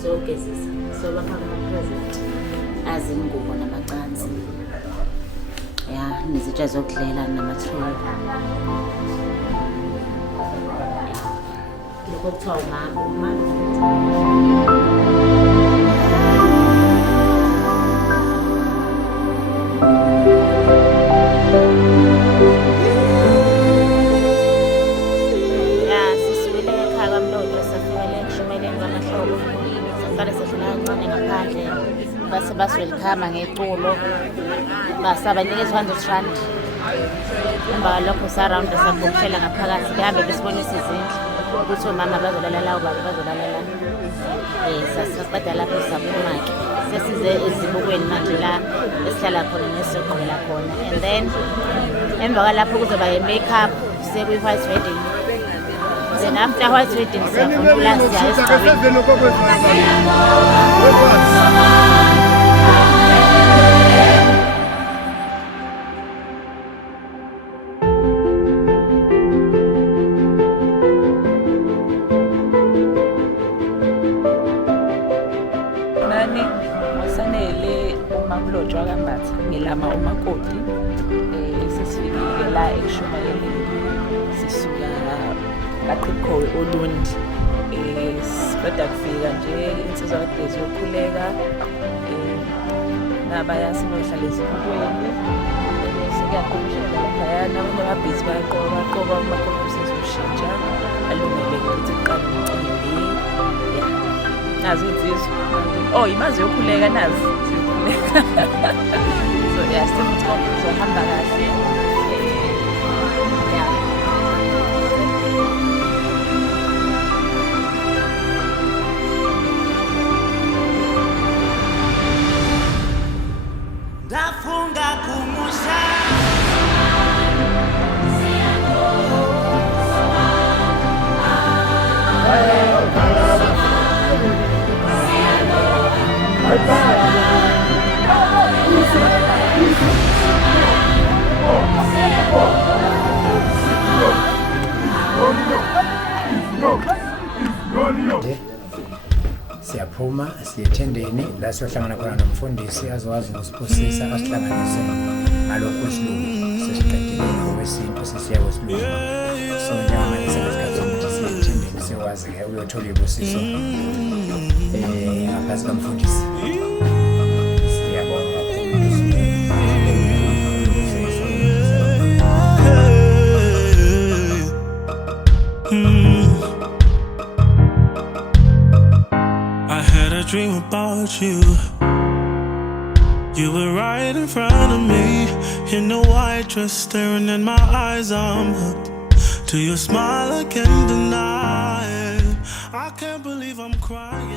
siyogezisa sobafaka ama-present azingubo namacansi ya nezitsha zokudlela nama-tray lokho kuthiwa umama base baswelikhama ngeculo basabanikeza 100 rand emva lokho saround sabokushela ngaphakathi behambe besibonisa izindlu ukuthi omama bazolala la ubaba bazolala la sasaqeda lapho saphuma-ke sesize ezibukweni manje la esihlala khona nesiqokela khona and then emva kwalapho kuzoba i-makeup sekuyi-white wedding then after white wedding siyavunula siya esigcawini. Umamlotshwa kaMbatha ngilama umakoti sesifikile la ekushumayeleni sisuka kaQhikhowe Olundi sibeda kufika nje insizwa kade ziyokhuleka nabaya sinohlala ezibukweni sikuyaqhubishela laphayana abantu ababhizi baqoba umakoti sezoshintsha alungele ukuthi kuqala umcimbi nazi insizwa imazi yokhuleka nazi so yeah, sizohamba kahle ndafunga kumusha siyaphuma siyethendeni la siyohlangana khona nomfundisi azokwazi ukusiphosisa asihlanganise ngalokho isilungu sesiqedile ngokwesintu sesiya kwesilungu so njengamanje senesikhathi sokuthi siyethendeni sikwazi-ke uyothola ibusiso ngaphansi kamfundisi. Siyabonga dream about you. You were right in front of me in a white dress, staring in my eyes. I'm hooked to your smile, I can't deny it. I can't believe I'm crying.